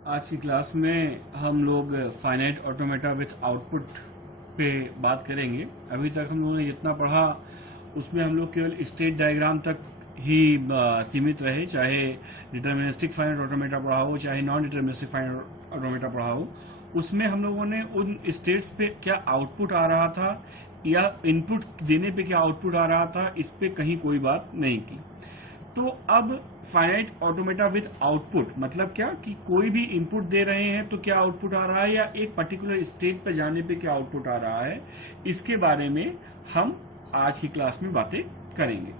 आज की क्लास में हम लोग फाइनाइट ऑटोमेटा विथ आउटपुट पे बात करेंगे। अभी तक हम लोगों ने जितना पढ़ा उसमें हम लोग केवल स्टेट डायग्राम तक ही सीमित रहे, चाहे डिटर्मिनिस्टिक फाइनाइट ऑटोमेटा पढ़ा हो चाहे नॉन डिटर्मिनिस्टिक फाइनाइट ऑटोमेटा पढ़ा हो। उसमें हम लोगों ने उन स्टेट्स पे क्या आउटपुट आ रहा था या इनपुट देने पे क्या आउटपुट आ रहा था, इस पे कहीं कोई बात नहीं की। तो अब फाइनाइट ऑटोमेटा विथ आउटपुट मतलब क्या कि कोई भी इनपुट दे रहे हैं तो क्या आउटपुट आ रहा है या एक पर्टिकुलर स्टेट पे जाने पे क्या आउटपुट आ रहा है, इसके बारे में हम आज की क्लास में बातें करेंगे।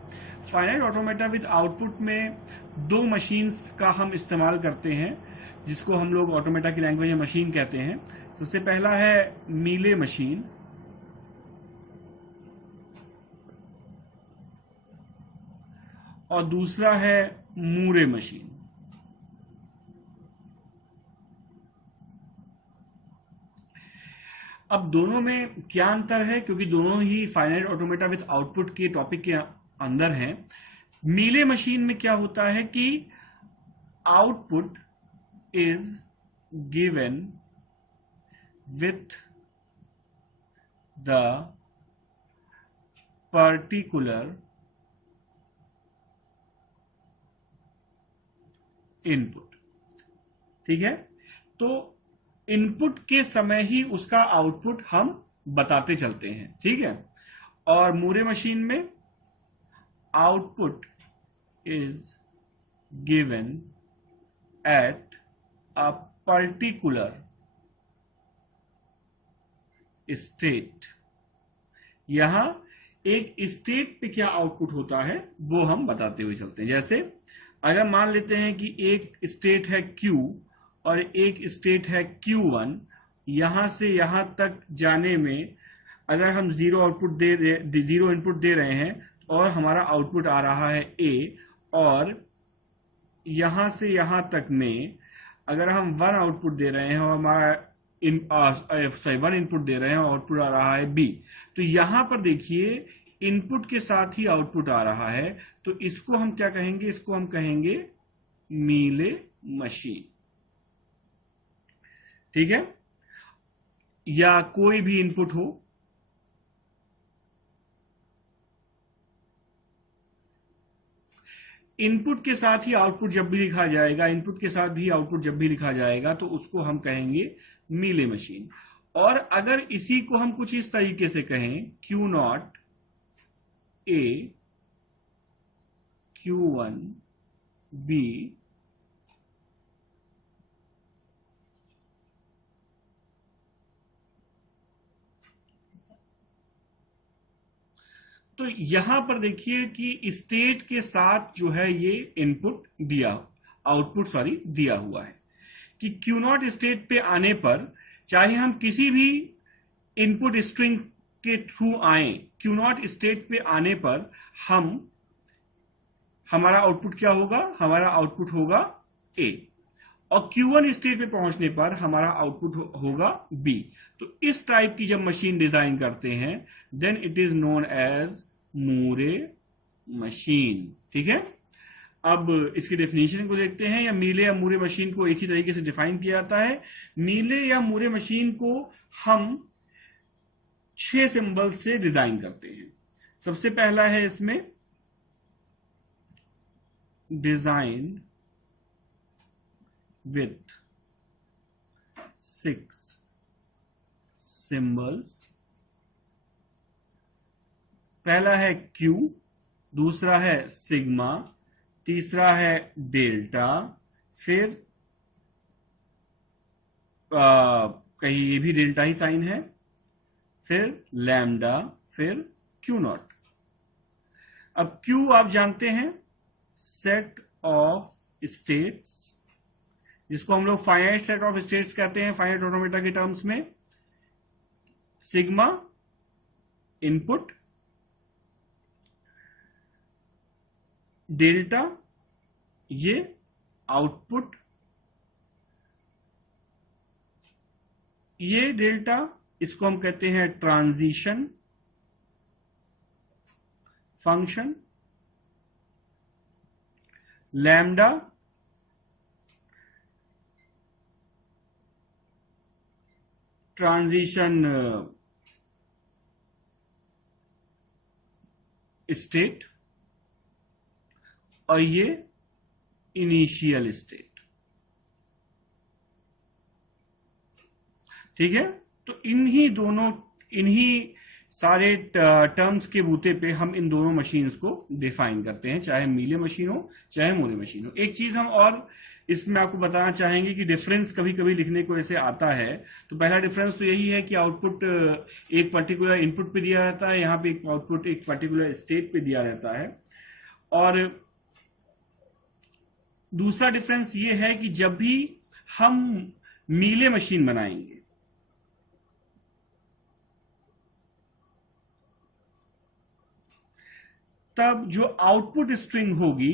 फाइनाइट ऑटोमेटा विथ आउटपुट में दो मशीन्स का हम इस्तेमाल करते हैं, जिसको हम लोग ऑटोमेटा की लैंग्वेज में मशीन कहते हैं। सबसे पहला है मीले मशीन और दूसरा है मूरे मशीन। अब दोनों में क्या अंतर है, क्योंकि दोनों ही फाइनाइट ऑटोमेटा विथ आउटपुट के टॉपिक के अंदर हैं। मीले मशीन में क्या होता है कि output is given with the particular input. ठीक है, तो इनपुट के समय ही उसका आउटपुट हम बताते चलते हैं। ठीक है, और मूरे मशीन में output is given at a particular state. यहां एक स्टेट पे क्या आउटपुट होता है वो हम बताते हुए चलते हैं। जैसे अगर मान लेते हैं कि एक स्टेट है Q और एक स्टेट है Q1, यहां से यहां तक जाने में अगर हम जीरो इनपुट दे रहे हैं और हमारा आउटपुट आ रहा है A, और यहां से यहां तक में अगर हम वन आउटपुट दे रहे हैं और हमारा वन इनपुट दे रहे हैं और आउटपुट आ रहा है B, तो यहां पर देखिए इनपुट के साथ ही आउटपुट आ रहा है। तो इसको हम क्या कहेंगे, इसको हम कहेंगे मीले मशीन। ठीक है, या कोई भी इनपुट हो, इनपुट के साथ ही आउटपुट जब भी लिखा जाएगा, इनपुट के साथ भी आउटपुट जब भी लिखा जाएगा तो उसको हम कहेंगे मीले मशीन। और अगर इसी को हम कुछ इस तरीके से कहें Q0 A Q1 B, तो यहां पर देखिए कि स्टेट के साथ जो है ये इनपुट दिया, आउटपुट दिया हुआ है कि Q0 स्टेट पे आने पर चाहे हम किसी भी इनपुट स्ट्रिंग के थ्रू आए, Q0 स्टेट पे आने पर हमारा आउटपुट क्या होगा, हमारा आउटपुट होगा A, और Q1 स्टेट पे पहुंचने पर हमारा आउटपुट होगा B। तो इस टाइप की जब मशीन डिजाइन करते हैं then it is known as Moore machine. ठीक है, अब इसकी डेफिनेशन को देखते हैं। या मीले या मूरे मशीन को एक ही तरीके से डिफाइन किया जाता है। मीले या मूरे मशीन को हम 6 सिंबल से डिजाइन करते हैं। सबसे पहला है इसमें डिजाइन विथ 6 सिंबल्स। पहला है Q, दूसरा है सिग्मा, तीसरा है डेल्टा, फिर कहीं ये भी डेल्टा ही साइन है, फिर लैम्डा, फिर Q0। अब Q आप जानते हैं सेट ऑफ स्टेट्स, जिसको हम लोग फाइनाइट सेट ऑफ स्टेट्स कहते हैं फाइनाइट ऑटोमेटा के टर्म्स में। सिग्मा इनपुट, डेल्टा ये आउटपुट, ये डेल्टा इसको हम कहते हैं transition function. Lambda transition state और ये इनिशियल स्टेट। ठीक है, तो इन्हीं सारे टर्म्स के बूते पे हम इन दोनों मशीन्स को डिफाइन करते हैं, चाहे मीले मशीन हो चाहे मोले मशीन हो। एक चीज हम और इसमें आपको बताना चाहेंगे कि डिफरेंस कभी कभी लिखने को ऐसे आता है। तो पहला डिफरेंस तो यही है कि आउटपुट एक पर्टिकुलर इनपुट पे दिया रहता है, यहां पे एक आउटपुट एक पर्टिकुलर स्टेट पे दिया रहता है। और दूसरा डिफरेंस ये है कि जब भी हम मीले मशीन बनाएंगे तब जो आउटपुट स्ट्रिंग होगी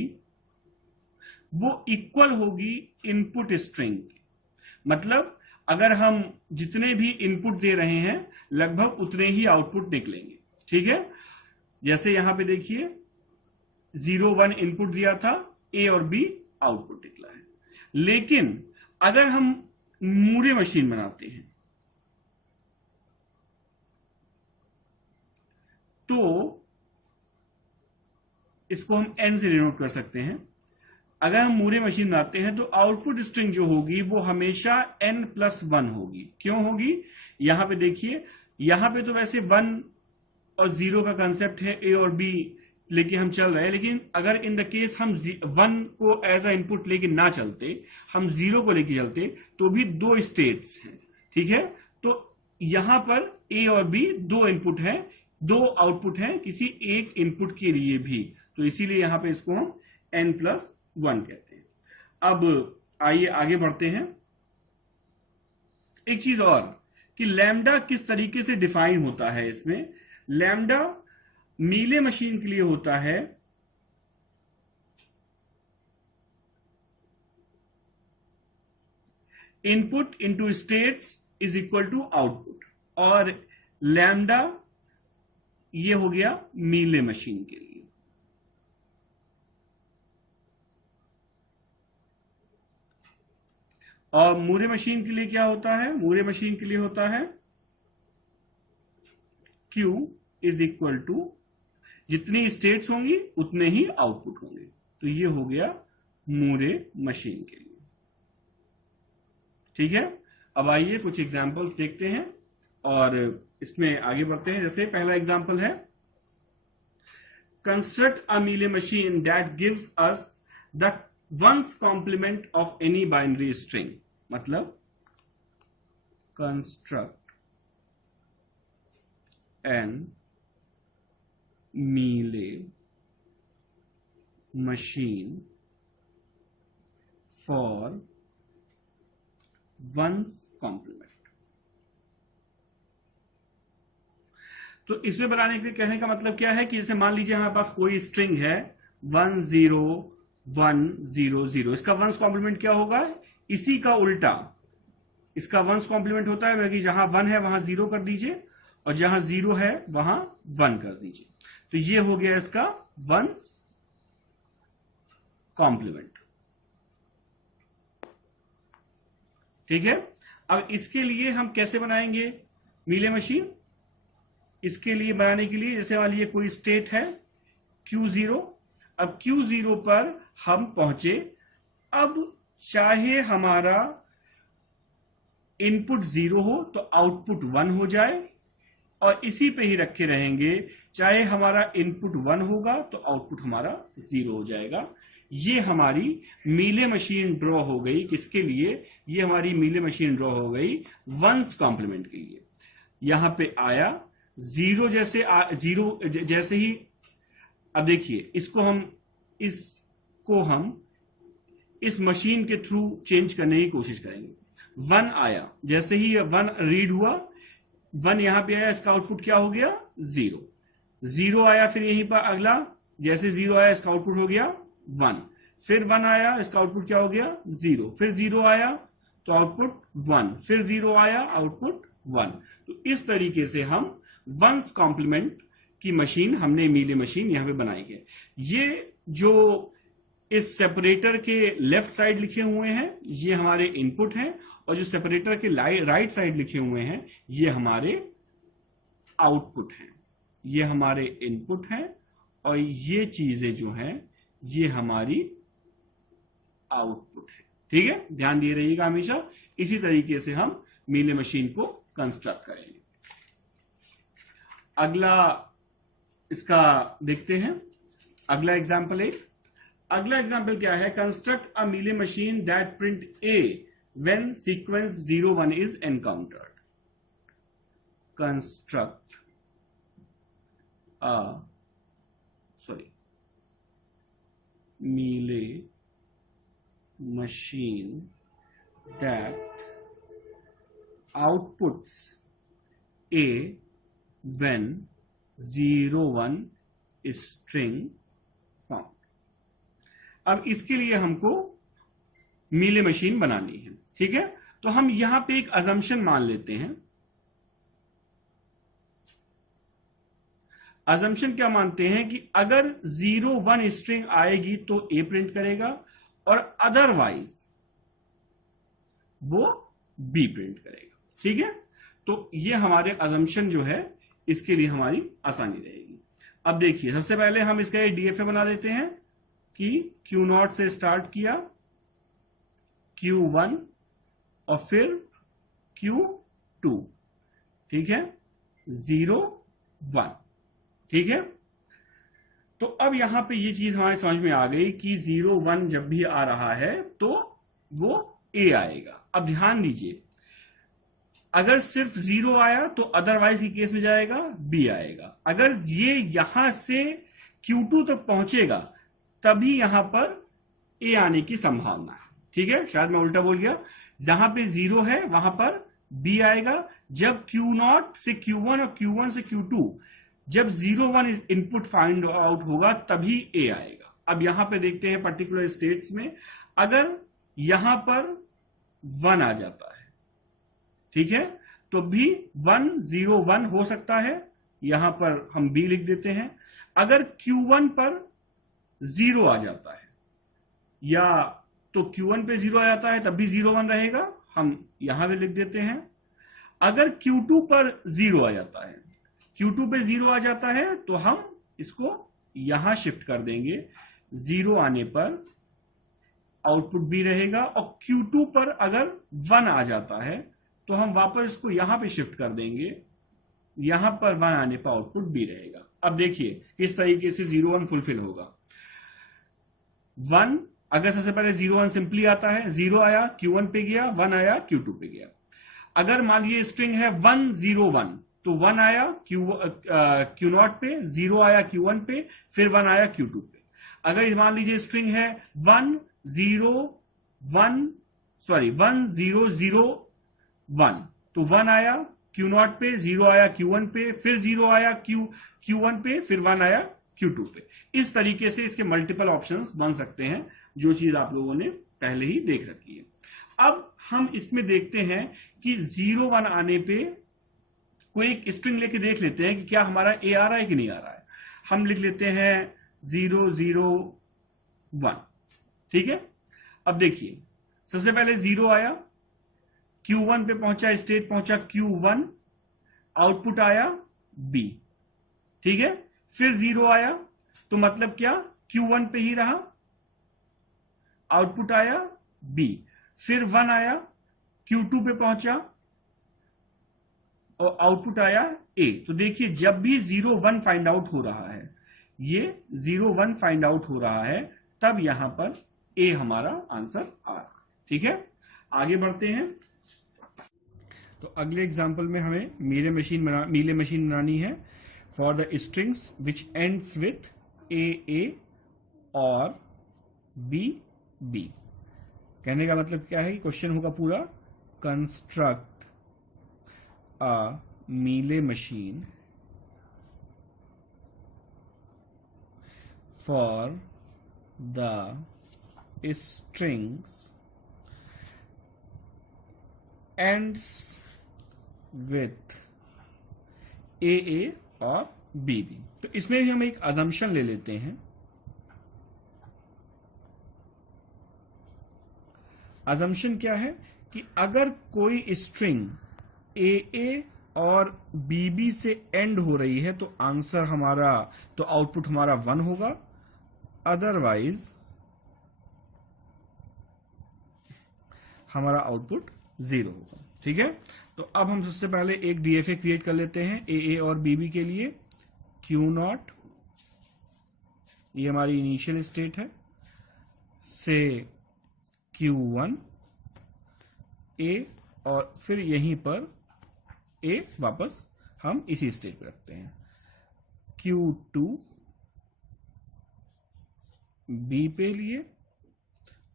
वो इक्वल होगी इनपुट स्ट्रिंग की। मतलब अगर हम जितने भी इनपुट दे रहे हैं लगभग उतने ही आउटपुट निकलेंगे। ठीक है, जैसे यहां पे देखिए 0 1 इनपुट दिया था, ए और बी आउटपुट निकला है। लेकिन अगर हम मूरे मशीन बनाते हैं तो इसको हम n से डिनोट कर सकते हैं। अगर हम मूरे मशीन बनाते हैं तो आउटपुट स्ट्रिंग जो होगी वो हमेशा n+1 होगी। क्यों होगी? यहां पे देखिए, यहां पे तो वैसे 1 और 0 का कंसेप्ट है, ए और बी लेके हम चल रहे हैं। लेकिन अगर इन द केस हम 1 को एज अ इनपुट लेके ना चलते, हम 0 को लेके चलते, तो भी 2 स्टेट्स हैं। ठीक है, तो यहां पर ए और बी 2 इनपुट है, 2 आउटपुट है किसी एक इनपुट के लिए भी। तो इसीलिए यहां पे इसको हम n+1 कहते हैं। अब आइए आगे बढ़ते हैं। एक चीज और कि लैम्डा किस तरीके से डिफाइन होता है। इसमें लैम्डा मीले मशीन के लिए होता है input into states is equal to output, और लैम्डा ये हो गया मीले मशीन के लिए। और मूरे मशीन के लिए क्या होता है? मूरे मशीन के लिए होता है Q इज इक्वल टू जितनी स्टेट्स होंगी उतने ही आउटपुट होंगे। तो ये हो गया मूरे मशीन के लिए। ठीक है, अब आइए कुछ एग्जांपल्स देखते हैं और इसमें आगे बढ़ते हैं। जैसे पहला एग्जांपल है, construct a Mealy machine that gives us the one's complement of any binary string. मतलब construct an Mealy machine for one's complement. तो इसमें बनाने के लिए कहने का मतलब क्या है कि जैसे मान लीजिए हमारे पास कोई स्ट्रिंग है 1 0 1 0 0, इसका वंस कॉम्प्लीमेंट क्या होगा? इसी का उल्टा, इसका वंस कॉम्प्लीमेंट होता है कि जहां 1 है वहां 0 कर दीजिए और जहां 0 है वहां 1 कर दीजिए। तो ये हो गया इसका वंस कॉम्प्लीमेंट। ठीक है, अब इसके लिए हम कैसे बनाएंगे मीले मशीन? इसके लिए बनाने के लिए जैसे मान लीजिए कोई स्टेट है Q0। अब Q0 पर हम पहुंचे। अब चाहे हमारा इनपुट 0 हो तो आउटपुट 1 हो जाए और इसी पे ही रखे रहेंगे। चाहे हमारा इनपुट 1 होगा तो आउटपुट हमारा 0 हो जाएगा। ये हमारी मीले मशीन ड्रॉ हो गई। किसके लिए? ये हमारी मीले मशीन ड्रॉ हो गई वंस कॉम्प्लीमेंट के लिए। यहां पे आया 0 जैसे ही, अब देखिए इसको हम इस मशीन के थ्रू चेंज करने की कोशिश करेंगे। 1 आया, जैसे ही 1 रीड हुआ, 1 यहां पे आया, इसका आउटपुट क्या हो गया? 0। 0 आया, फिर यहीं पर अगला, जैसे 0 आया इसका आउटपुट हो गया 1। फिर 1 आया, इसका आउटपुट क्या हो गया? 0। फिर 0 आया तो आउटपुट 1। फिर 0 आया, आउटपुट 1। तो इस तरीके से हम वंस कॉम्प्लीमेंट की मशीन, हमने मीले मशीन यहां पे बनाई है। ये जो इस सेपरेटर के लेफ्ट साइड लिखे हुए हैं ये हमारे इनपुट हैं, और जो सेपरेटर के राइट साइड लिखे हुए हैं ये हमारे आउटपुट हैं। ये हमारे इनपुट हैं और ये चीजें जो हैं ये हमारी आउटपुट है। ठीक है, ध्यान दिए रहिएगा हमेशा। इसी तरीके से हम मीले मशीन को कंस्ट्रक्ट करेंगे। अगला इसका देखते हैं, अगला एग्जाम्पल अगला एग्जाम्पल क्या है? Construct a Mealy machine that print A when sequence 01 is encountered. Construct मीले machine that outputs a when 01 string found। अब इसके लिए हमको मीले मशीन बनानी है। ठीक है, तो हम यहां पे एक अजम्पशन मान लेते हैं। अजम्पशन क्या मानते हैं कि अगर 01 स्ट्रिंग आएगी तो ए प्रिंट करेगा और अदरवाइज वो बी प्रिंट करेगा। ठीक है, तो ये हमारे अजम्पशन जो है इसके लिए हमारी आसानी रहेगी। अब देखिए, सबसे पहले हम इसका एक डीएफए बना देते हैं कि Q0 से स्टार्ट किया, Q1 और फिर Q2। ठीक है, 0 1। ठीक है, तो अब यहां पे ये चीज हमारे समझ में आ गई कि 01 जब भी आ रहा है तो वो ए आएगा। अब ध्यान दीजिए, अगर सिर्फ 0 आया तो अदरवाइज की केस में जाएगा बी आएगा। अगर ये यहां से Q2 तक पहुंचेगा तभी यहां पर ए आने की संभावना है। ठीक है, शायद मैं उल्टा बोल गया, जहां पे 0 है वहां पर बी आएगा। जब Q0 से Q1 और Q1 से Q2 जब 01 इनपुट फाइंड आउट होगा तभी ए आएगा। अब यहां पे देखते हैं पर्टिकुलर स्टेट्स में, अगर यहां पर 1 आ जाता है, ठीक है, तो भी 1 0 1 हो सकता है, यहां पर हम बी लिख देते हैं। अगर Q1 पर 0 आ जाता है या तो Q1 पे 0 आ जाता है तब भी 0 1 रहेगा, हम यहां पे लिख देते हैं। अगर Q2 पर 0 आ जाता है, Q2 पे 0 आ जाता है तो हम इसको यहां शिफ्ट कर देंगे। 0 आने पर आउटपुट बी रहेगा, और Q2 पर अगर 1 आ जाता है तो हम वापस इसको यहां पे शिफ्ट कर देंगे। यहां पर 1 आने पर आउटपुट बी रहेगा। अब देखिए किस तरीके से 01 फुलफिल होगा। 1 अगर सबसे पहले 01 सिंपली आता है, 0 आया Q1 पे गया, 1 आया Q2 पे गया। अगर मान लीजिए स्ट्रिंग है 1 0 1 तो 1 आया Q0 पे, 0 आया Q1 पे, फिर 1 आया Q2 पे। अगर मान लीजिए स्ट्रिंग है 1 0 0 1 तो 1 आया Q0 पे, 0 आया Q1 पे, फिर 0 आया Q1 पे, फिर 1 आया Q2 पे। इस तरीके से इसके मल्टीपल ऑप्शंस बन सकते हैं, जो चीज आप लोगों ने पहले ही देख रखी है। अब हम इसमें देखते हैं कि 0 1 आने पे कोई एक स्ट्रिंग लेके देख लेते हैं कि क्या हमारा ए आ रहा है कि नहीं आ रहा है। हम लिख लेते हैं 0 0 1। ठीक है, अब देखिए सबसे पहले 0 आया, Q1 पे पहुंचा, स्टेट पहुंचा Q1, आउटपुट आया B। ठीक है, फिर 0 आया तो मतलब क्या, Q1 पे ही रहा, आउटपुट आया B। फिर 1 आया, Q2 पे पहुंचा और आउटपुट आया A। तो देखिए जब भी 0 1 फाइंड आउट हो रहा है, ये 0 1 फाइंड आउट हो रहा है, तब यहां पर A हमारा आंसर आ रहा है। ठीक है, आगे बढ़ते हैं। तो अगले एग्जांपल में हमें मीले मशीन बनानी है for the strings which ends with A और B। कहने का मतलब क्या है कि क्वेश्चन होगा पूरा, construct a Mealy machine for the strings ends with A और B। तो इसमें भी हम एक अजम्पशन ले लेते हैं अजम्पशन क्या है कि अगर कोई स्ट्रिंग ए और बीबी से एंड हो रही है तो आंसर हमारा, तो आउटपुट हमारा 1 होगा, अदरवाइज हमारा आउटपुट 0 होगा। ठीक है, तो अब हम सबसे पहले एक डीएफए क्रिएट कर लेते हैं ए और बीबी के लिए। Q0, ये हमारी इनिशियल स्टेट है, से Q1 ए, और फिर यहीं पर ए वापस हम इसी स्टेट पे रखते हैं, Q2 बी पे लिए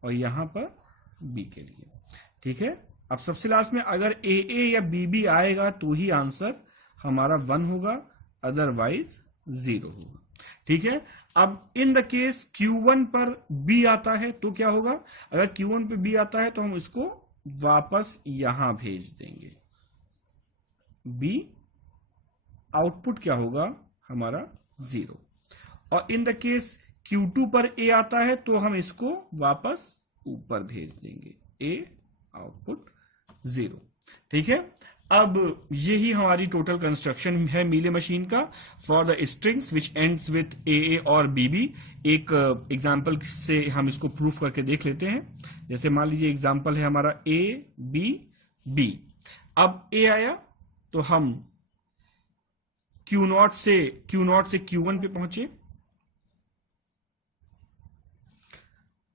और यहां पर बी के लिए। ठीक है, अब सबसे लास्ट में अगर ए या बीबी आएगा तो ही आंसर हमारा 1 होगा, अदरवाइज 0 होगा। ठीक है, अब इन द केस Q1 पर बी आता है तो क्या होगा, अगर Q1 पे बी आता है तो हम इसको वापस यहां भेज देंगे, बी आउटपुट क्या होगा हमारा 0। और इन द केस Q2 पर ए आता है तो हम इसको वापस ऊपर भेज देंगे, ए आउटपुट 0। ठीक है, अब यही हमारी टोटल कंस्ट्रक्शन है मीले मशीन का for the strings which ends with a और बीबी। एक एग्जांपल से हम इसको प्रूफ करके देख लेते हैं। जैसे मान लीजिए एग्जांपल है हमारा ए बी बी। अब ए आया तो हम Q0 से Q1 पे पहुंचे,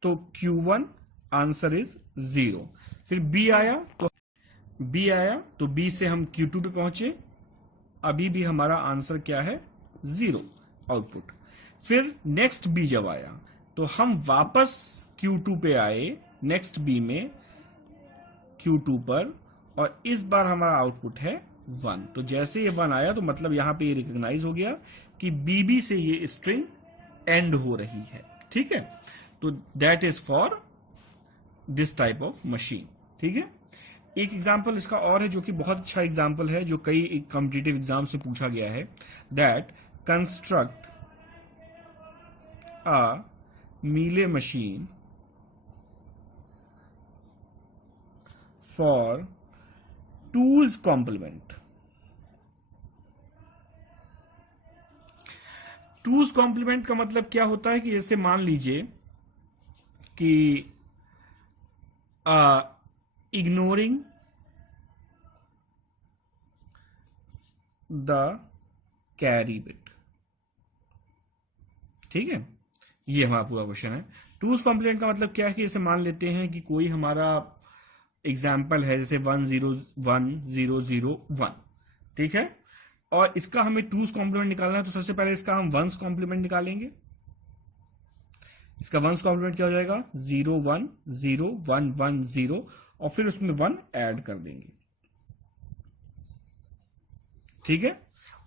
तो Q1 आंसर इज 0। फिर B आया तो B से हम Q2 पे पहुंचे, अभी भी हमारा आंसर क्या है 0 आउटपुट। फिर नेक्स्ट B जब आया तो हम वापस Q2 पे आए, नेक्स्ट B में Q2 पर, और इस बार हमारा आउटपुट है 1। तो जैसे ये 1 आया तो मतलब यहां पे ये रिकॉग्नाइज हो गया कि BB से ये स्ट्रिंग एंड हो रही है। ठीक है, तो that is for this type of machine. ठीक है, एक एग्जाम्पल इसका और है जो कि बहुत अच्छा एग्जाम्पल है, जो कई कॉम्पिटिटिव एग्जाम से पूछा गया है। That construct a Mealy machine for 2's complement. 2's complement का मतलब क्या होता है कि जैसे मान लीजिए कि इग्नोरिंग द कैरी बिट। ठीक है, ये हमारा पूरा क्वेश्चन है। 2's कॉम्प्लीमेंट का मतलब क्या है कि जैसे मान लेते हैं कि कोई हमारा एग्जाम्पल है जैसे 1 0 1 0 0 1। ठीक है, और इसका हमें 2's कॉम्प्लीमेंट निकालना है तो सबसे पहले इसका हम 1's कॉम्प्लीमेंट निकालेंगे। इसका 1's कॉम्प्लीमेंट क्या हो जाएगा 0 1 0 1 1 0, और फिर उसमें 1 ऐड कर देंगे। ठीक है,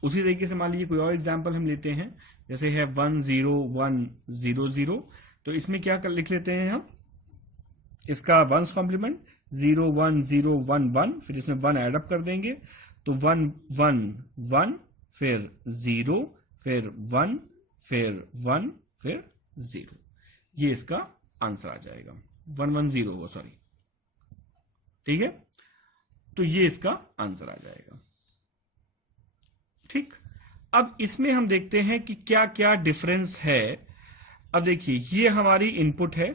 उसी तरीके से मान लीजिए कोई और एग्जाम्पल हम लेते हैं, जैसे है 1 0 1 0 0, तो इसमें क्या कर लिख लेते हैं हम, इसका 1's कॉम्प्लीमेंट 0 1 0 1 1, फिर इसमें 1 ऐड अप कर देंगे, तो 1 1 1, फिर 0, फिर 1, फिर 1, फिर 0। ये इसका आंसर आ जाएगा, 1 1 0 होगा, सॉरी। ठीक है, तो ये इसका आंसर आ जाएगा। ठीक, अब इसमें हम देखते हैं कि क्या क्या डिफरेंस है। अब देखिए, ये हमारी इनपुट है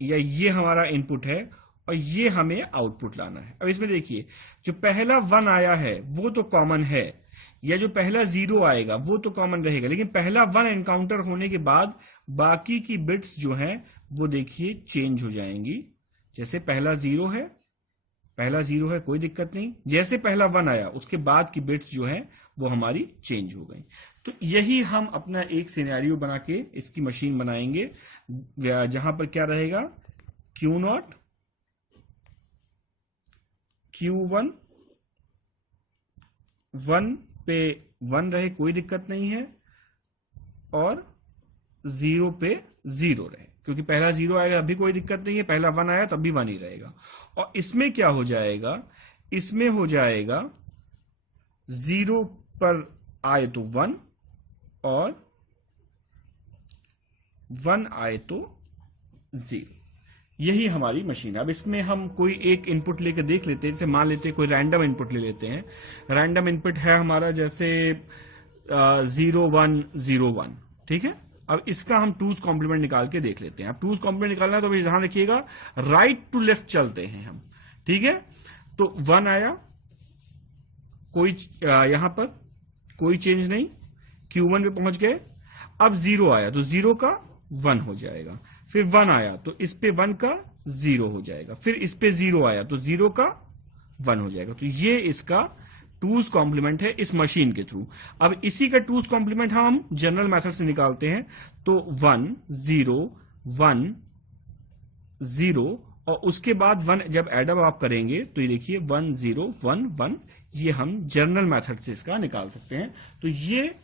या ये हमारा इनपुट है, और ये हमें आउटपुट लाना है। अब इसमें देखिए, जो पहला 1 आया है वो तो कॉमन है, या जो पहला 0 आएगा वो तो कॉमन रहेगा, लेकिन पहला 1 एनकाउंटर होने के बाद बाकी की बिट्स जो हैं वो देखिए चेंज हो जाएंगी। जैसे पहला 0 है कोई दिक्कत नहीं, जैसे पहला 1 आया उसके बाद की बिट्स जो हैं वो हमारी चेंज हो गई। तो यही हम अपना एक सिनेरियो बना के इसकी मशीन बनाएंगे, जहां पर क्या रहेगा Q0 Q1 1 पे 1 रहे कोई दिक्कत नहीं है, और 0 पे 0 रहे, क्योंकि पहला 0 आएगा अभी कोई दिक्कत नहीं है, पहला 1 आया तब भी 1 ही रहेगा। और इसमें क्या हो जाएगा, इसमें हो जाएगा 0 पर आए तो 1, और 1 आए तो 0। यही हमारी मशीन है। अब इसमें हम कोई एक इनपुट लेकर देख लेते हैं, जैसे मान लेते हैं कोई रैंडम इनपुट ले लेते हैं। रैंडम इनपुट है हमारा जैसे 0101, ठीक है। अब इसका हम टूज कॉम्प्लीमेंट निकाल के देख लेते हैं। अब टूज कॉम्प्लीमेंट निकालना है तो अभी ध्यान रखिएगा, राइट टू लेफ्ट चलते हैं हम, ठीक है। तो 1 आया, कोई यहां पर कोई चेंज नहीं, Q1 पे पहुंच गए। अब 0 आया तो 0 का 1 हो जाएगा, फिर 1 आया तो इस पे 1 का 0 हो जाएगा, फिर इस पे 0 आया तो 0 का 1 हो जाएगा। तो ये इसका टूज कॉम्प्लीमेंट है इस मशीन के थ्रू। अब इसी का टूज कॉम्प्लीमेंट हम जनरल मेथड से निकालते हैं। तो 1 0 1 0 और उसके बाद 1 जब एडअप आप करेंगे तो ये देखिए 1 0 1 1, ये हम जनरल मेथड से इसका निकाल सकते हैं। तो ये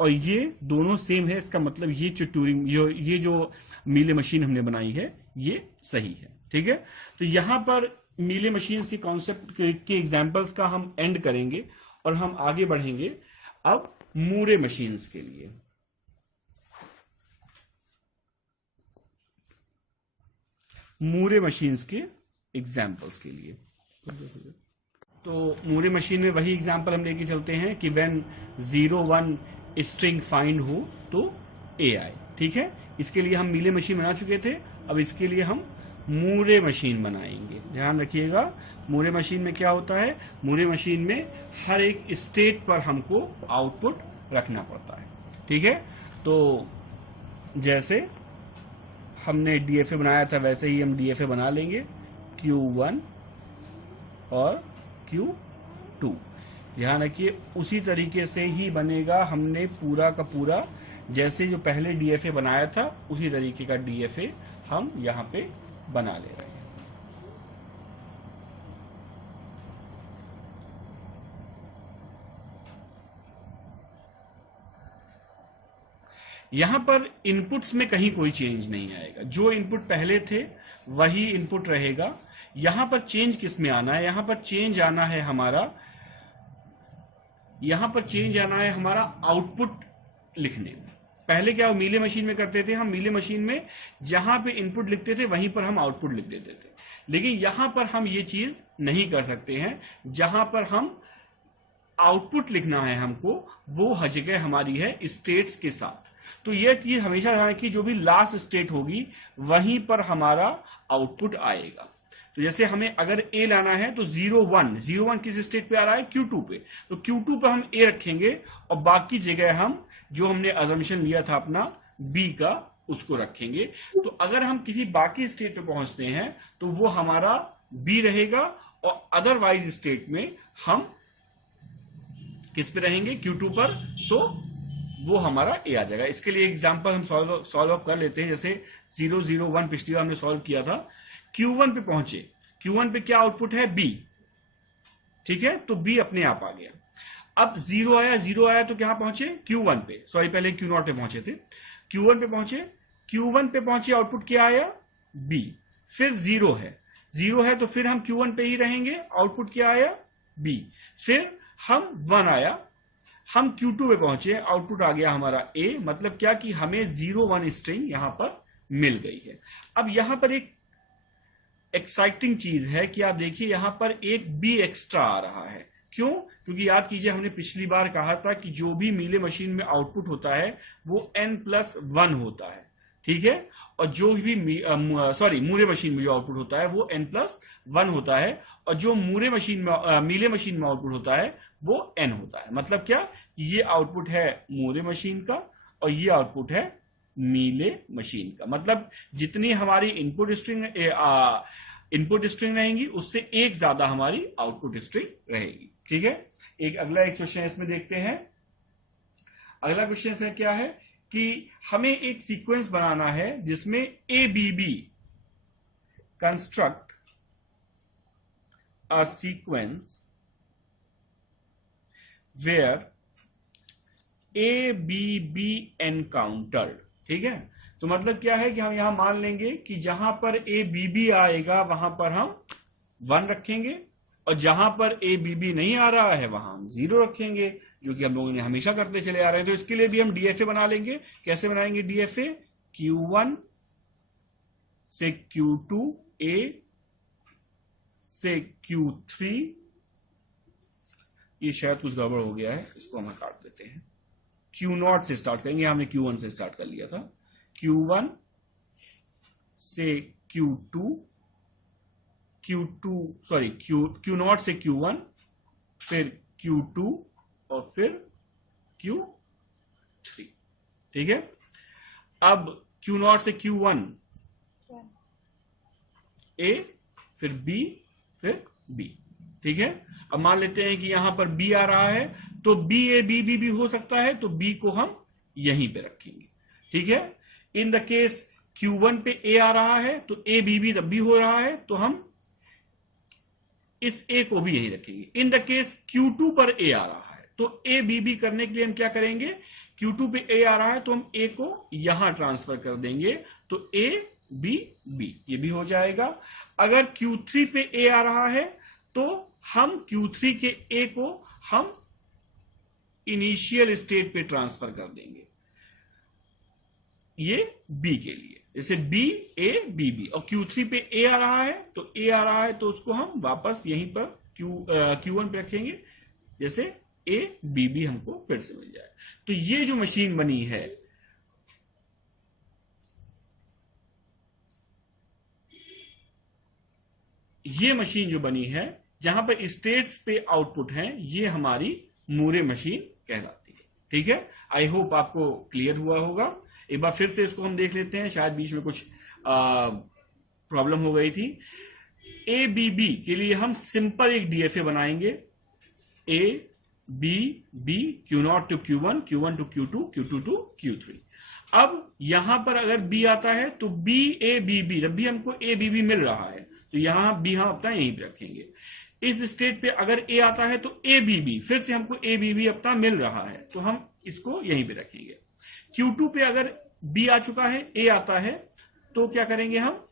और ये दोनों सेम है, इसका मतलब ये जो ट्यूरिंग ये जो मीले मशीन हमने बनाई है ये सही है, ठीक है। तो यहां पर मीले मशीन्स के कॉन्सेप्ट के एग्जांपल्स का हम एंड करेंगे और हम आगे बढ़ेंगे अब मूरे मशीन्स के लिए। मूरे मशीन्स के एग्जांपल्स के लिए तो मूरे मशीन में वही एग्जांपल हम लेके चलते हैं कि व्हेन 01 स्ट्रिंग फाइंड हो तो ए आए, ठीक है। इसके लिए हम मीले मशीन बना चुके थे, अब इसके लिए हम मूरे मशीन बनाएंगे। ध्यान रखिएगा, मूरे मशीन में क्या होता है, मूरे मशीन में हर एक स्टेट पर हमको आउटपुट रखना पड़ता है, ठीक है। तो जैसे हमने डीएफए बनाया था वैसे ही हम डीएफए बना लेंगे, Q1 और Q2। ध्यान रखिए उसी तरीके से ही बनेगा, हमने पूरा का पूरा जैसे जो पहले डीएफए बनाया था उसी तरीके का डीएफए हम यहां पे बना ले रहे हैं। यहां पर इनपुट्स में कहीं कोई चेंज नहीं आएगा, जो इनपुट पहले थे वही इनपुट रहेगा। यहां पर चेंज किस में आना है, यहां पर चेंज आना है हमारा, यहां पर चेंज आना है हमारा आउटपुट लिखने में। पहले क्या मीले मशीन में करते थे, हम मीले मशीन में जहां पे इनपुट लिखते थे वहीं पर हम आउटपुट लिख देते थे, लेकिन यहां पर हम ये चीज नहीं कर सकते हैं। जहां पर हम आउटपुट लिखना है हमको, वो हर जगह हमारी है स्टेट्स के साथ। तो यह चीज हमेशा ध्यान रखिए, जो भी लास्ट स्टेट होगी वहीं पर हमारा आउटपुट आएगा। तो जैसे हमें अगर ए लाना है तो 01 किस स्टेट पे आ रहा है, Q2 पे, तो Q2 पे हम ए रखेंगे और बाकी जगह हम जो हमने अजम्पशन लिया था अपना बी का उसको रखेंगे। तो अगर हम किसी बाकी स्टेट पे पहुंचते हैं तो वो हमारा बी रहेगा और अदरवाइज स्टेट में हम किस पे रहेंगे, Q2 पर, तो वो हमारा ए आ जाएगा। इसके लिए एग्जांपल हम सॉल्व अप कर लेते हैं। जैसे 001 पिछली बार हमने सॉल्व किया था, Q1 पे पहुंचे, Q1 पे क्या आउटपुट है, बी, ठीक है। तो बी अपने आप आ गया। अब 0 आया तो क्या पहुंचे, Q1 पे, सॉरी पहले Q0 पे पहुंचे थे, Q1 पे पहुंचे, Q1 पे पहुंचे, आउटपुट क्या आया, बी। फिर 0 है तो फिर हम Q1 पे ही रहेंगे, आउटपुट क्या आया, बी। फिर हम 1 आया, हम Q2 पे पहुंचे, आउटपुट आ गया हमारा ए। मतलब क्या कि हमें 01 स्ट्रिंग यहां पर मिल गई है। अब यहां पर एक एक्साइटिंग चीज है कि आप देखिए यहां पर एक बी एक्स्ट्रा आ रहा है। क्यों, क्योंकि याद कीजिए हमने पिछली बार कहा था कि जो भी मीले मशीन में आउटपुट होता है वो n+1 होता है, ठीक है। और जो भी मूरे मशीन में जो आउटपुट होता है वो n+1 होता है, और जो मूरे मशीन में मीले मशीन में आउटपुट होता है वो n होता है। मतलब क्या, ये आउटपुट है मूरे मशीन का और ये आउटपुट है मीले मशीन का। मतलब जितनी हमारी इनपुट स्ट्रिंग रहेंगी उससे एक ज्यादा हमारी आउटपुट स्ट्रिंग रहेगी, ठीक है। अगला एक क्वेश्चन इसमें देखते हैं। अगला क्वेश्चन इसमें क्या है कि हमें एक सीक्वेंस बनाना है जिसमें ABB construct a sequence where ABB encountered, ठीक है। तो मतलब क्या है कि हम यहां मान लेंगे कि जहां पर ABB आएगा वहां पर हम 1 रखेंगे, और जहां पर ABB नहीं आ रहा है वहां हम 0 रखेंगे, जो कि हम लोगों ने हमेशा करते चले आ रहे हैं। तो इसके लिए भी हम DFA बना लेंगे। कैसे बनाएंगे DFA, Q1 से Q2, A से Q3, ये शायद कुछ गड़बड़ हो गया है, इसको हम काट देते हैं। Q0 से स्टार्ट करेंगे, हमने Q1 से स्टार्ट कर लिया था। Q1 से Q2, Q0 से Q1, फिर Q2 और फिर Q3। ठीक है, अब Q0 से Q1 A, फिर B, फिर B। ठीक है, अब मान लेते हैं कि यहां पर B आ रहा है, तो B A B B भी हो सकता है, तो B को हम यहीं पे रखेंगे। ठीक है, इन द केस Q1 पे A आ रहा है, तो A B B तब भी हो रहा है, तो हम इस A को भी यहीं रखेंगे। इन द केस Q2 पर A आ रहा है, तो A B B करने के लिए हम क्या करेंगे, Q2 पे A आ रहा है तो हम A को यहां ट्रांसफर कर देंगे, तो A B B ये भी हो जाएगा। अगर Q3 पे A आ रहा है तो हम Q3 के A को हम इनिशियल स्टेट पे ट्रांसफर कर देंगे, ये B के लिए। जैसे B A B B, और Q3 पे A आ रहा है, तो A आ रहा है तो उसको हम वापस यहीं पर Q1 पे रखेंगे, जैसे A B B हमको फिर से मिल जाए। तो ये जो मशीन बनी है, ये मशीन जो बनी है जहां पर स्टेट्स पे आउटपुट हैं, ये हमारी मूरे मशीन कहलाती है। ठीक है, आई होप आपको क्लियर हुआ होगा। एक बार फिर से इसको हम देख लेते हैं, शायद बीच में कुछ प्रॉब्लम हो गई थी। ए बी बी के लिए हम सिंपल एक डीएफए बनाएंगे, A B B, Q0 to Q1, Q1 to Q2, Q2 to Q3। अब यहां पर अगर B आता है तो B A B B, जब भी हमको A B B मिल रहा है तो यहां B हम अपना यहीं पे रखेंगे। इस स्टेट पे अगर A आता है तो A B B, फिर से हमको A B B अपना मिल रहा है तो हम इसको यहीं पे रखेंगे। Q2 पे अगर B आ चुका है, A आता है, तो क्या करेंगे हम,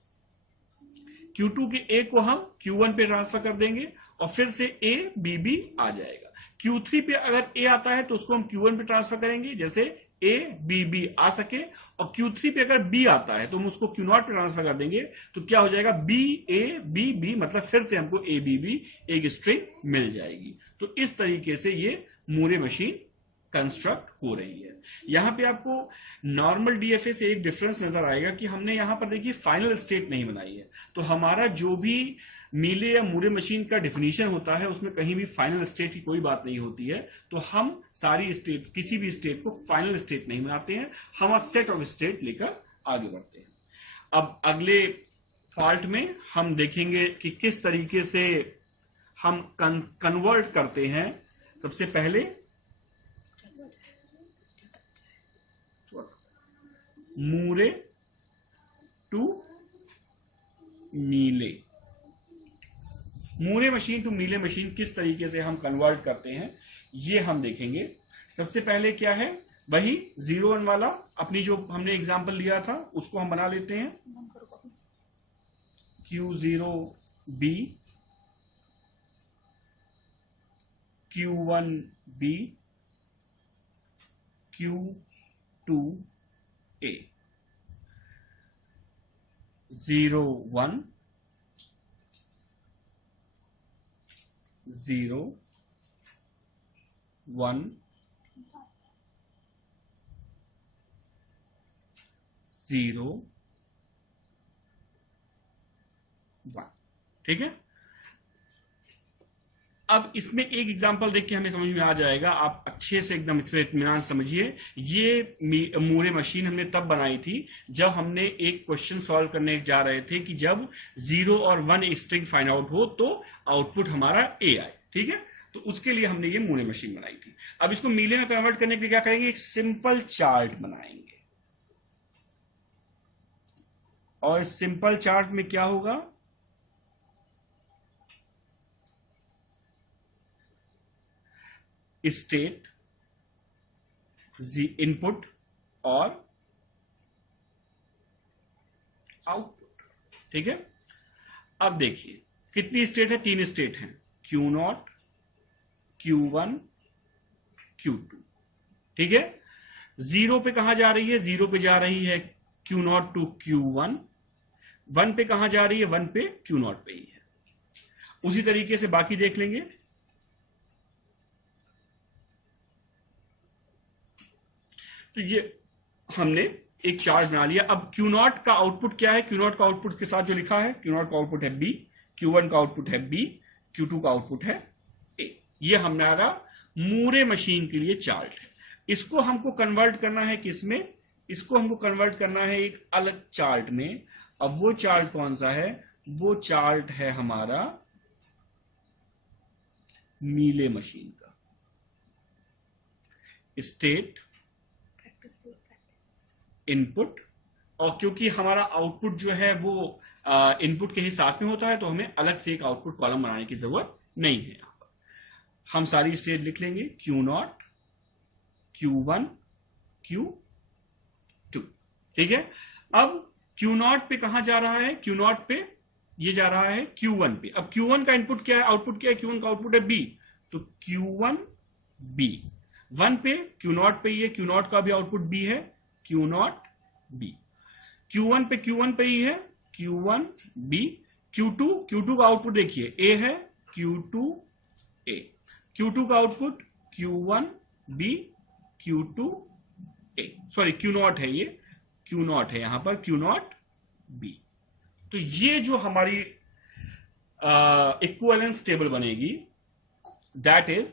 Q2 के A को हम Q1 पे ट्रांसफर कर देंगे और फिर से A B B आ जाएगा। Q3 पे अगर A आता है तो उसको हम Q1 पे ट्रांसफर करेंगे, जैसे A B B आ सके, और Q3 पे अगर B आता है तो हम उसको Q0 पे ट्रांसफर कर देंगे, तो क्या हो जाएगा, B A B B, मतलब फिर से हमको A B B एक स्ट्रिंग मिल जाएगी। तो इस तरीके से ये मूरे मशीन कंस्ट्रक्ट हो रही है। यहां पे आपको नॉर्मल डीएफए से एक डिफरेंस नजर आएगा कि हमने यहां पर देखिए फाइनल स्टेट नहीं बनाई है, तो हमारा जो भी मीले या मूरे मशीन का डिफिनीशन होता है उसमें कहीं भी फाइनल स्टेट की कोई बात नहीं होती है। तो हम सारी स्टेट, किसी भी स्टेट को फाइनल स्टेट नहीं बनाते हैं, हम सेट ऑफ स्टेट लेकर आगे बढ़ते हैं। अब अगले पार्ट में हम देखेंगे कि किस तरीके से हम कन्वर्ट करते हैं। सबसे पहले Moore to Mealy, Moore machine to Mealy machine किस तरीके से हम कन्वर्ट करते हैं ये हम देखेंगे। सबसे पहले क्या है, वही 0 1 वाला अपनी जो हमने एग्जांपल लिया था उसको हम बना लेते हैं। Q0B, Q1B, Q2A, 0 1 0 1 0 1। ठीक है, अब इसमें एक एग्जांपल देख के हमें समझ में आ जाएगा, आप अच्छे से एकदम इस पर इत्मीनान समझिए। ये मूरे मशीन हमने तब बनाई थी जब हमने एक क्वेश्चन सॉल्व करने जा रहे थे कि जब 0 और 1 स्ट्रिंग फाइंड आउट हो तो आउटपुट हमारा A आए। ठीक है, तो उसके लिए हमने ये मूरे मशीन बनाई थी। अब इसको मीले में कन्वर्ट करने के लिए क्या करेंगे, एक सिंपल चार्ट बनाएंगे, और इस सिंपल चार्ट में क्या होगा, स्टेट, इनपुट और आउटपुट। ठीक है, अब देखिए कितनी स्टेट है, 3 स्टेट हैं, Q0, Q1, Q2। ठीक है, 0 पे कहां जा रही है, 0 पे जा रही है Q0 टू Q1, 1 पे कहां जा रही है, 1 पे Q0 पे ही है। उसी तरीके से बाकी देख लेंगे। तो ये हमने एक चार्ट बना लिया। अब Q0 का आउटपुट क्या है, Q0 का आउटपुट के साथ जो लिखा है, Q0 का आउटपुट है B, Q1 का आउटपुट है B, Q2 का आउटपुट है A। ये हमारा मूरे मशीन के लिए चार्ट है। इसको हमको कन्वर्ट करना है किसमें, इसको हमको कन्वर्ट करना है एक अलग चार्ट में। अब वो चार्ट कौन सा है, वो चार्ट है हमारा मीले मशीन का। स्टेट, इनपुट, और क्योंकि हमारा आउटपुट जो है वो इनपुट के ही साथ में होता है, तो हमें अलग से एक आउटपुट कॉलम बनाने की जरूरत नहीं है। यहां पर हम सारी स्टेट लिख लेंगे, Q0, Q1, Q2। ठीक है। अब Q0 पे कहां जा रहा है, Q0 पे ये जा रहा है Q1 पे। अब Q1 का इनपुट क्या है, आउटपुट क्या है, Q1 का आउटपुट है B, तो Q1 B। 1 पे Q0 पे ही है, Q0 का भी आउटपुट B है, Q0 B। Q1 पे Q1 पे ही है, Q1 B। Q2 का आउटपुट देखिए A है, Q2 A। Q2 का output Q1 B, Q2 A, sorry Q0 है, ये Q0 है यहां पर, Q0 B। तो ये जो हमारी इक्विवेलेंस टेबल बनेगी, that is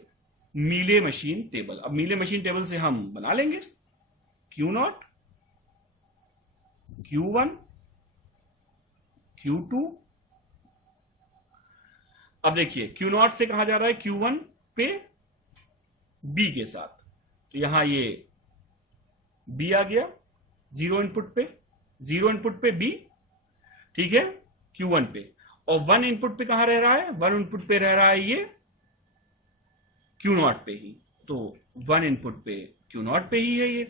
Mealy machine table. अब मीले मशीन टेबल से हम बना लेंगे Q0, Q1, Q2। अब देखिए Q0 से कहां जा रहा है, Q1 पे B के साथ, तो यहां ये B आ गया, 0 इनपुट पे, 0 इनपुट पे B। ठीक है, Q1 पे। और 1 इनपुट पे कहां रह रहा है, 1 इनपुट पे रह रहा है ये Q0 पे ही, तो 1 इनपुट पे Q0 पे ही है ये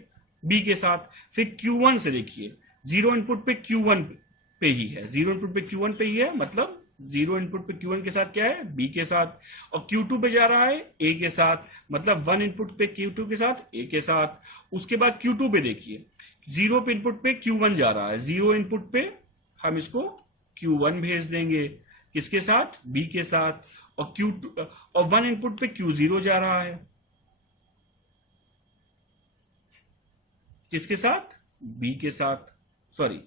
B के साथ। फिर Q1 से देखिए, 0 इनपुट पे Q1 पे ही है, 0 इनपुट पे Q1 पे ही है, मतलब 0 इनपुट पे Q1 के साथ क्या है, B के साथ। और Q2 पे जा रहा है A के साथ, मतलब 1 इनपुट पे Q2 के साथ, A के साथ। उसके बाद Q2 पे देखिए, 0 पे इनपुट पे Q1 जा रहा है, 0 इनपुट पे हम इसको Q1 भेज देंगे, किसके साथ, B के साथ। और Q2 और 1 इनपुट पे Q0 जा रहा है, किसके साथ, B के साथ, सॉरी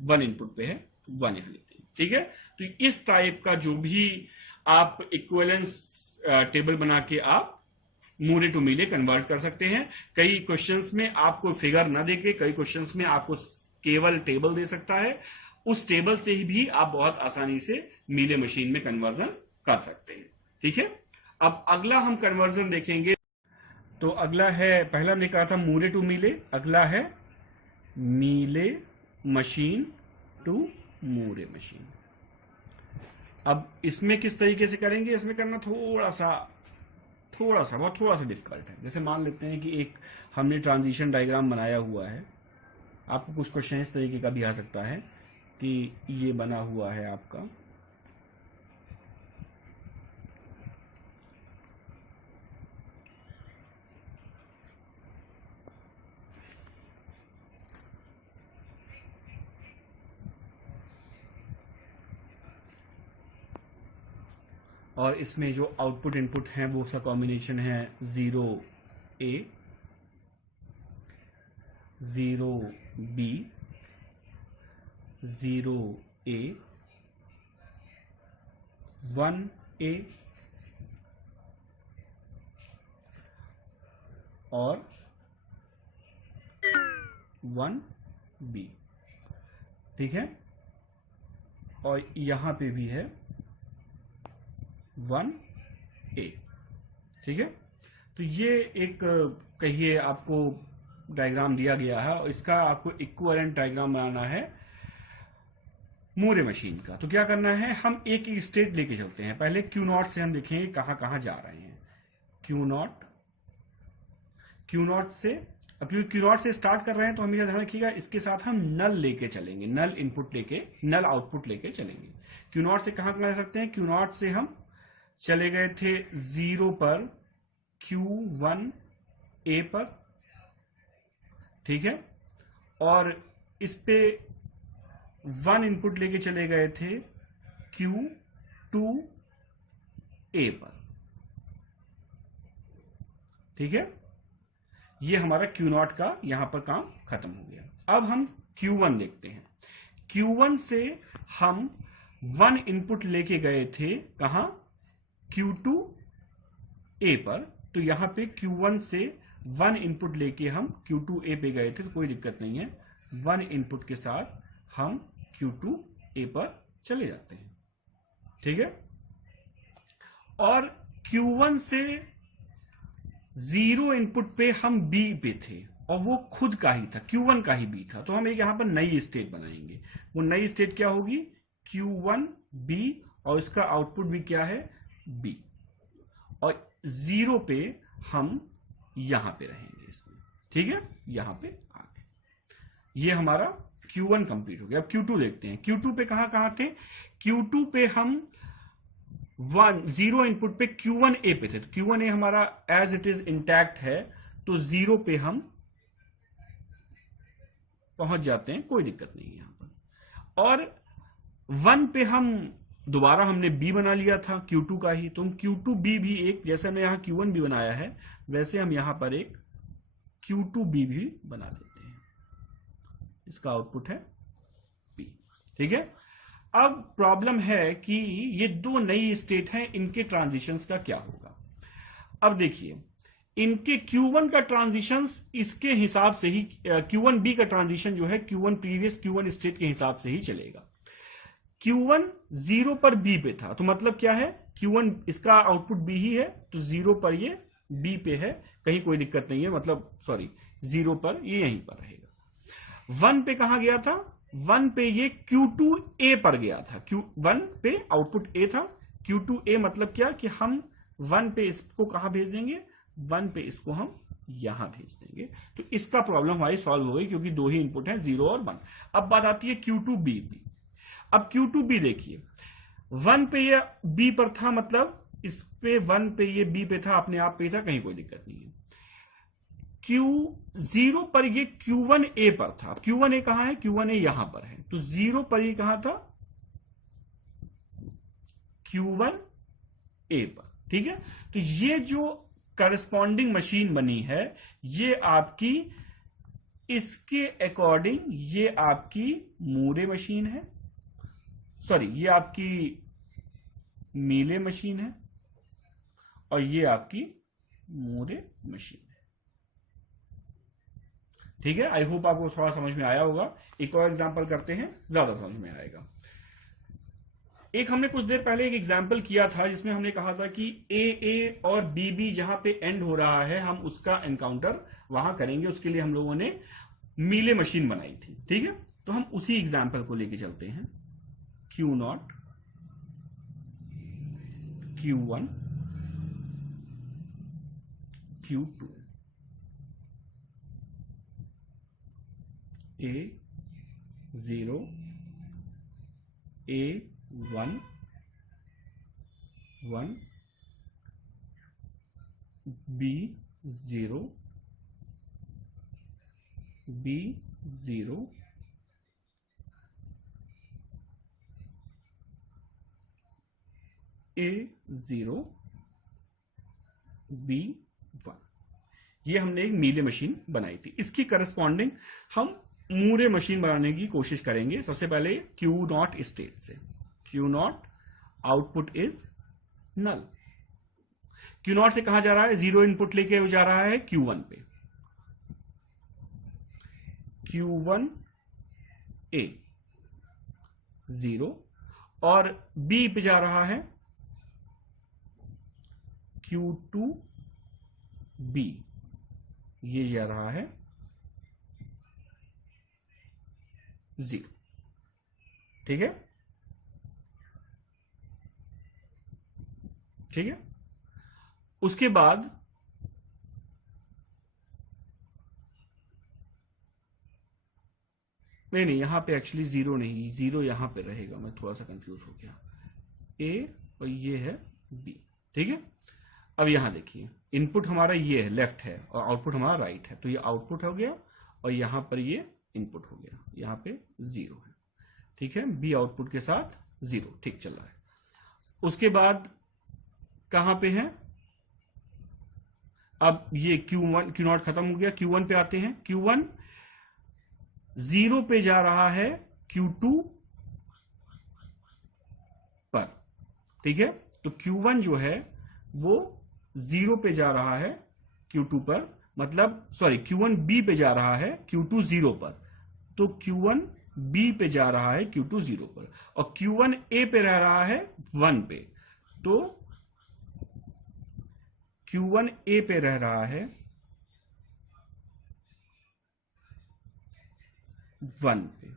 1 इनपुट पे है, 1 यहां लिखते हैं। ठीक है। तो इस टाइप का जो भी आप इक्विवेलेंस टेबल बना के आप मूरे टू मीले कन्वर्ट कर सकते हैं। कई क्वेश्चंस में आपको फिगर ना देके, कई क्वेश्चंस में आपको केवल टेबल दे सकता है, उस टेबल से ही भी आप बहुत आसानी से मीले मशीन में कन्वर्जन कर सकते हैं। ठीक है। अब अगला हम कन्वर्जन देखेंगे। तो अगला है, पहला हमने कहा था मूरे टू मीले, अगला है Mealy machine to Moore machine. अब इसमें किस तरीके से करेंगे, इसमें करना थोड़ा सा डिफिकल्ट है। जैसे मान लेते हैं कि एक हमने ट्रांजिशन डायग्राम बनाया हुआ है, आपको कुछ क्वेश्चन इस तरीके का भी आ सकता है कि ये बना हुआ है आपका, और इसमें जो आउटपुट इनपुट है वो उसका कॉम्बिनेशन है 0A, 0B, 0A, 1A और 1B। ठीक है। और यहां पे भी है 1A। ठीक है। तो ये एक कहिए आपको डायग्राम दिया गया है, और इसका आपको इक्विवेलेंट डायग्राम बनाना है मूरे मशीन का। तो क्या करना है, हम एक एक स्टेट लेके चलते हैं। पहले Q0 से हम देखेंगे कहां कहां जा रहे हैं। Q0 से, अब क्योंकि Q0 से स्टार्ट कर रहे हैं तो हमें ध्यान रखिएगा, इसके साथ हम नल लेके चलेंगे, नल इनपुट लेके, नल आउटपुट लेके चलेंगे। Q0 से कहां जा सकते हैं, Q0 से हम चले गए थे 0 पर Q1A पर। ठीक है। और इस पे 1 इनपुट लेके चले गए थे Q2A पर, ठीक है। ये हमारा Q0 का यहां पर काम खत्म हो गया। अब हम Q1 देखते हैं। Q1 से हम 1 इनपुट लेके गए थे कहां, Q2A पर। तो यहां पे Q1 से 1 इनपुट लेके हम Q2A पे गए थे, तो कोई दिक्कत नहीं है। 1 इनपुट के साथ हम Q2A पर चले जाते हैं, ठीक है। और Q1 से 0 इनपुट पे हम B पे थे, और वो खुद का ही था, Q1 का ही B था। तो हम एक यहां पर नई स्टेट बनाएंगे। वो नई स्टेट क्या होगी, Q1B, और इसका आउटपुट भी क्या है, B। और 0 पे हम यहां पे रहेंगे इसमें, ठीक है। यहां पे आ गए, ये हमारा Q1 कंप्लीट हो गया। अब Q2 देखते हैं। Q2 पे कहां थे, Q2 पे हम 0 इनपुट पे Q1A पे थे। तो Q1A हमारा एज इट इज इंटैक्ट है, तो 0 पे हम पहुंच जाते हैं, कोई दिक्कत नहीं है यहां पर। और 1 पे हम दोबारा हमने B बना लिया था Q2 का ही, तो हम Q2B भी एक, जैसे हमने यहां Q1B बनाया है वैसे हम यहां पर एक Q2B भी बना लेते हैं। इसका आउटपुट है B, ठीक है। अब प्रॉब्लम है कि ये दो नई स्टेट हैं, इनके ट्रांजिशंस का क्या होगा। अब देखिए, इनके Q1 का ट्रांजिशन इसके हिसाब से ही, Q1B का ट्रांजिशन जो है Q1 प्रीवियस Q1 स्टेट के हिसाब से ही चलेगा। Q1 0 पर B पे था, तो मतलब क्या है, Q1 इसका आउटपुट B ही है, तो 0 पर ये B पे है, कहीं कोई दिक्कत नहीं है, मतलब सॉरी 0 पर ये यहीं पर रहेगा। 1 पे कहां गया था, 1 पे ये Q2A पर गया था। Q1 पे आउटपुट A था, Q2A मतलब क्या कि हम 1 पे इसको कहां भेज देंगे, 1 पे इसको हम यहां भेज देंगे। तो इसका प्रॉब्लम हमारी सॉल्व हो गई, क्योंकि दो ही इनपुट है 0 और 1। अब बात आती है Q2B की। अब Q2B देखिए, 1 पे ये B पर था, मतलब इस पे 1 पे ये B पे था, अपने आप पे था, कहीं कोई दिक्कत नहीं है। Q0 पर ये Q1A पर था। Q1A कहां है, Q1A यहां पर है, तो 0 पर ये कहां था, Q1A पर, ठीक है। तो ये जो करस्पॉन्डिंग मशीन बनी है, ये आपकी इसके अकॉर्डिंग ये आपकी मूरे मशीन है, सॉरी ये आपकी मीले मशीन है, और ये आपकी मूरे मशीन है, ठीक है। आई होप आपको थोड़ा समझ में आया होगा। एक और एग्जांपल करते हैं, ज्यादा समझ में आएगा। एक हमने कुछ देर पहले एक एग्जांपल किया था, जिसमें हमने कहा था कि AA और BB जहां पे एंड हो रहा है, हम उसका एनकाउंटर वहां करेंगे। उसके लिए हम लोगों ने मीले मशीन बनाई थी, ठीक है। तो हम उसी एग्जांपल को लेके चलते हैं। Q0, Q1, Q2, A0, A1, 1, B0, B0, A0, B1। ये हमने एक मीले मशीन बनाई थी। इसकी करस्पॉन्डिंग हम मूरे मशीन बनाने की कोशिश करेंगे। सबसे पहले Q0 स्टेट से, Q0 output is null. Q0 से कहां जा रहा है, 0 इनपुट लेके हो जा रहा है Q1 पे, Q1A 0, और B पे जा रहा है Q2B, ये जा रहा है 0, ठीक है, ठीक है। उसके बाद नहीं, यहां पे एक्चुअली 0 नहीं, 0 यहां पे रहेगा, मैं थोड़ा सा कंफ्यूज हो गया। A और ये है B, ठीक है। अब यहां देखिए, इनपुट हमारा ये है, लेफ्ट है, और आउटपुट हमारा राइट है। तो ये आउटपुट हो गया, और यहां पर ये इनपुट हो गया, यहां पे 0 है, ठीक है, बी आउटपुट के साथ 0, ठीक चल रहा है। उसके बाद कहां पे है, अब ये Q1 Q0 खत्म हो गया, Q1 पे आते हैं। Q1 0 पे जा रहा है Q2 पर, ठीक है, तो Q1 जो है वो 0 पे जा रहा है Q2 पर, मतलब सॉरी Q1 B पे जा रहा है Q2 0 पर, तो Q1 B पे जा रहा है Q2 0 पर, और Q1 A पे रह रहा है 1 पे, तो Q1 A पे रह रहा है 1 पे,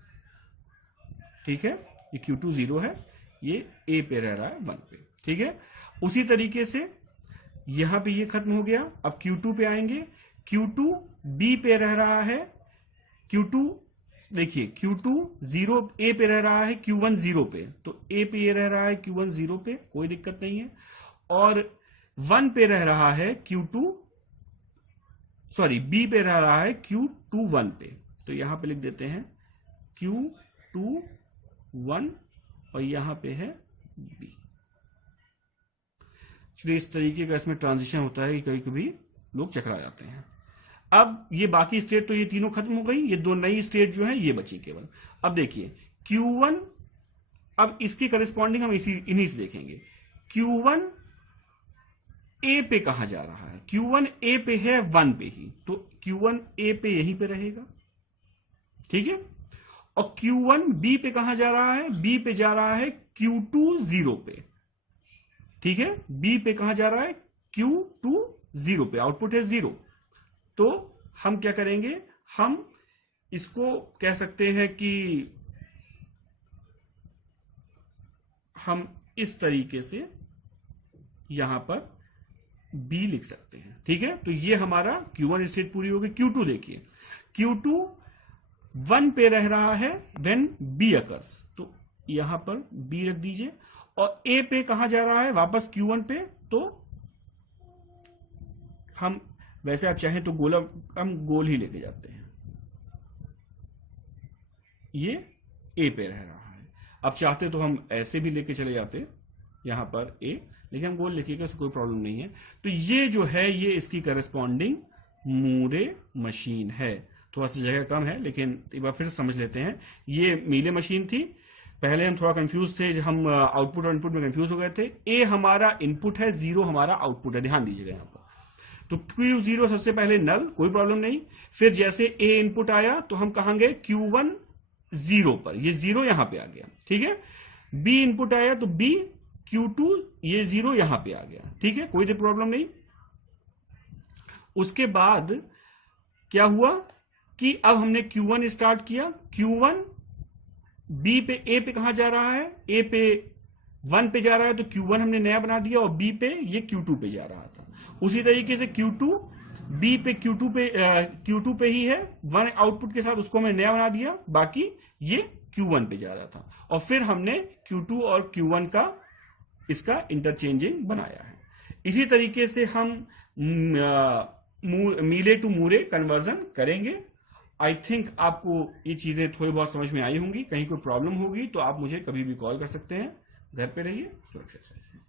ठीक है, ये Q2 0 है, ये A पे रह रहा है 1 पे, ठीक है। उसी तरीके से यहां पे ये खत्म हो गया। अब Q2 पे आएंगे, Q2 B पे रह रहा है, Q2 देखिए Q2 0 A पे रह रहा है Q1 0 पे, तो A पे ये रह रहा है Q1 0 पे, कोई दिक्कत नहीं है, और 1 पे रह रहा है Q2 सॉरी B पे रह रहा है Q2 1 पे, तो यहां पे लिख देते हैं Q2 1 और यहां पे है B। चलिए, इस तरीके का इसमें ट्रांजिशन होता है कि कभी कभी लोग चकरा जाते हैं। अब ये बाकी स्टेट तो ये तीनों खत्म हो गई, ये दो नई स्टेट जो है ये बची केवल। अब देखिए Q1, अब इसकी करस्पॉन्डिंग हम इन्हीं से देखेंगे। Q1 A पे कहां जा रहा है, Q1 A पे है 1 पे ही, तो Q1 A पे यहीं पे रहेगा, ठीक है, और Q1 B पे कहां जा रहा है, B पे जा रहा है Q2 0 पे, ठीक है, B पे कहां जा रहा है Q2 0 पे, आउटपुट है 0, तो हम क्या करेंगे, हम इसको कह सकते हैं कि हम इस तरीके से यहां पर B लिख सकते हैं, ठीक है। तो ये हमारा Q1 स्टेट पूरी हो गई। Q2 देखिए, Q2 1 पे रह रहा है, देन B अकर्स, तो यहां पर B रख दीजिए, और A पे कहां जा रहा है, वापस Q1 पे, तो हम वैसे आप चाहें तो गोला हम गोल ही लेके जाते हैं, ये A पे रह रहा है। अब चाहते तो हम ऐसे भी लेके चले जाते यहां पर A, लेकिन हम गोल लिखेंगे, उससे कोई प्रॉब्लम नहीं है। तो ये जो है ये इसकी करस्पॉन्डिंग मूरे मशीन है। थोड़ा सा जगह कम है, लेकिन एक बार फिर समझ लेते हैं। ये मीले मशीन थी, पहले हम थोड़ा कंफ्यूज थे, हम आउटपुट और इनपुट में कंफ्यूज हो गए थे। A हमारा इनपुट है, 0 हमारा आउटपुट है, ध्यान दीजिएगा यहां पर। तो Q0 सबसे पहले नल, कोई प्रॉब्लम नहीं। फिर जैसे A इनपुट आया तो हम कहां गए, Q1 0 पर, ये 0 यहां पे आ गया, ठीक है। B इनपुट आया तो B Q2, ये 0 यहां पे आ गया, ठीक है, कोई प्रॉब्लम नहीं। उसके बाद क्या हुआ कि अब हमने Q1 स्टार्ट किया, Q1 B पे, A पे कहां जा रहा है, A पे 1 पे जा रहा है, तो Q1 हमने नया बना दिया, और B पे ये Q2 पे जा रहा था। उसी तरीके से Q2 B पे Q2 पे ही है, 1 आउटपुट के साथ, उसको हमने नया बना दिया, बाकी ये Q1 पे जा रहा था, और फिर हमने Q2 और Q1 का इसका इंटरचेंजिंग बनाया है। इसी तरीके से हम मीले टू मूरे कन्वर्जन करेंगे। आई थिंक आपको ये चीजें थोड़ी बहुत समझ में आई होंगी। कहीं कोई प्रॉब्लम होगी तो आप मुझे कभी भी कॉल कर सकते हैं। घर पे रहिए, सुरक्षित रहिए।